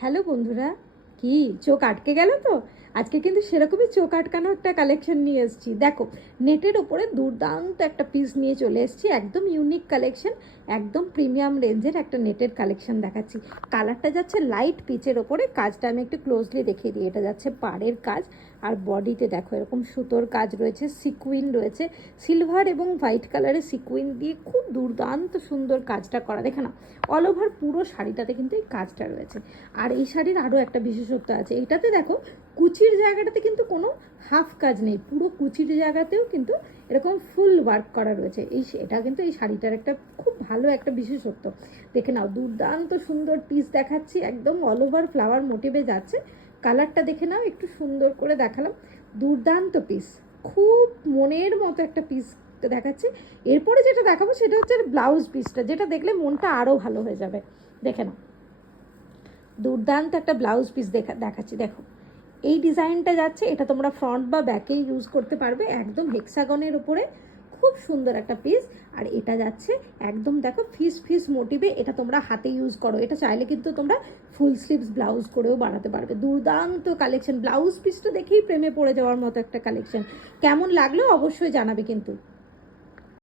Hello বন্ধুরা, কি চোখ আটকে গেল তো? আজকে কিন্তু সেরকমই চোখ আটকানো একটা কালেকশন নিয়ে এসেছি। দেখো, নেটের ওপরে দুর্দান্ত একটা পিস নিয়ে চলে এসেছি, একদম ইউনিক কালেকশন, একদম প্রিমিয়াম রেঞ্জের একটা নেটের কালেকশন দেখাচ্ছি। কালারটা যাচ্ছে লাইট পিচের ওপরে, কাজটা আমি একটু ক্লোজলি দেখিয়ে দিই। এটা যাচ্ছে পাড়ের কাজ, আর বডিতে দেখো এরকম সুতোর কাজ রয়েছে, সিকুইন রয়েছে, সিলভার এবং হোয়াইট কালারের সিকুইন দিয়ে খুব দুর্দান্ত সুন্দর কাজটা করা। দেখে না, অল ওভার পুরো শাড়িটাতে কিন্তু এই কাজটা রয়েছে। আর এই শাড়ির আরও একটা বিশেষত্ব আছে, এইটাতে দেখো কুচির জায়গাটাতে কিন্তু কোনো হাফ কাজ নেই, পুরো কুচির জায়গাতেও কিন্তু এরকম ফুল ওয়ার্ক করা রয়েছে। এটা কিন্তু এই শাড়িটার একটা খুব ভালো একটা বিশেষত্ব। দেখে নাও, দুর্দান্ত সুন্দর পিস দেখাচ্ছি, একদম অল ওভার ফ্লাওয়ার মোটিভে যাচ্ছে। কালারটা দেখে নাও, একটু সুন্দর করে দেখালাম। দুর্দান্ত পিস, খুব মনের মতো একটা পিস দেখাচ্ছি। এরপরে যেটা দেখাবো সেটা হচ্ছে ব্লাউজ পিসটা, যেটা দেখলে মনটা আরও ভালো হয়ে যাবে। দেখে নাও, দুর্দান্ত একটা ব্লাউজ পিস দেখাচ্ছি। দেখো, এই ডিজাইনটা যাচ্ছে, এটা তোমরা ফ্রন্ট বা ব্যাকে ইউজ করতে পারবে, একদম হেক্সাগনের উপরে খুব সুন্দর একটা পিস। আর এটা যাচ্ছে একদম দেখো ফিস ফিস মোটিভে, এটা তোমরা হাতে ইউজ করো, এটা চাইলে কিন্তু তোমরা ফুল স্লিভস ব্লাউজ করেও বানাতে পারবে। দুর্দান্ত কালেকশন, ব্লাউজ পিসটা দেখেই প্রেমে পড়ে যাওয়ার মতো একটা কালেকশন। কেমন লাগলো অবশ্যই জানাবে কিন্তু।